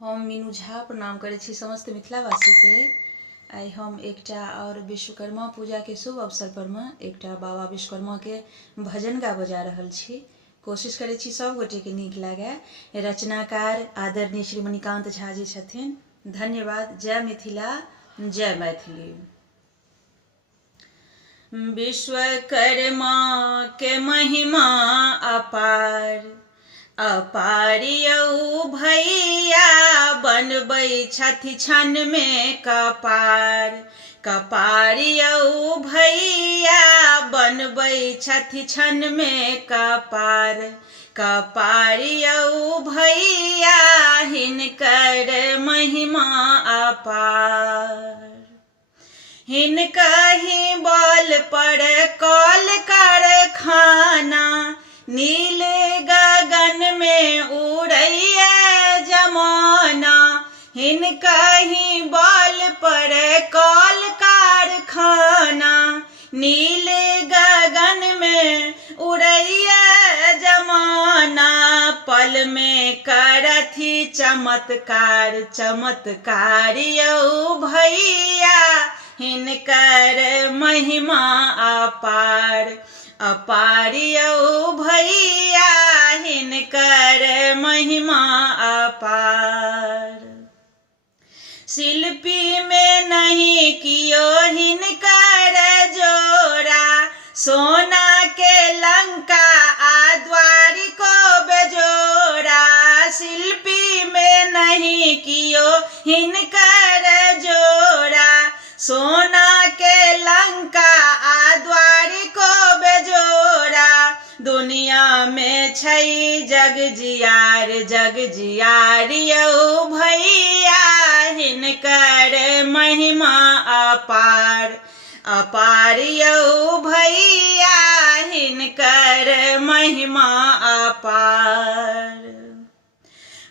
हम मीनू झा प्रणाम करै छी समस्त मिथिलावासी के। आई हम एकटा और विश्वकर्मा पूजा के शुभ अवसर पर में एकटा बाबा विश्वकर्मा के भजन गाबऽ जा रहल छी। कोशिश करै छी सब गोटे के नीक लागे। रचनाकार आदरणीय श्री मणिकांत झा जी छथिन। धन्यवाद। जय मिथिला, जय मैथिली। विश्वकर्मा के महिमा अपार, अपार यौ भैया बनबै छथि क्षण में कपार। कपार यौ भैया बनबै छथि क्षण में कपार। कपार यौ भैया हिनकर महिमा अपार। हिनकहि बल पर कल कारखाना, नील गगन में उड़ैया जमाना। हिनकहि बल पर कल कारखाना, नील गगन में उड़ैया जमाना। पल में करथि चमत्कार, चमत्कार यौ भैया हिनकर महिमा अपार। अपार यौ भैया हिनकर महिमा अपार। शिल्पी में नहीं कियो हिनकर जोड़ा, सोना के लंका आ द्वारिको बेजोड़ा। शिल्पी में नहीं कियो हिनकर जोड़ा, सोना के लंका आ द्वारिको बेजोड़ा। दुनिया में छै जग जियार, जग जियार यौ भैया हिनकर महिमा अपार। अपार यौ भैया हिनकर महिमा अपार।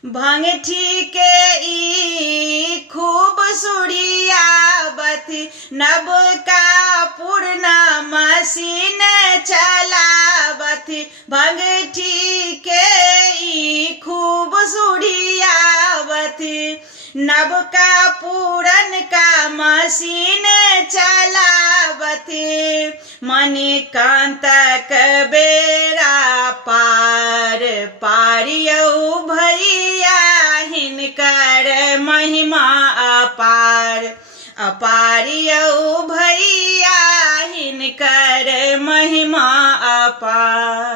भंगठी के ई खूब सुड़ियावथि, नबका पुरना मशीन चलावथि। भंगठी के ई खूब सुड़ियावथि, नबका पुरनका मशीन चलावथि। मणिकांतक बेड़ा पार, पार यौ भैया हिनकर महिमा अपार। अपार यौ भैया हिनकर महिमा अपार।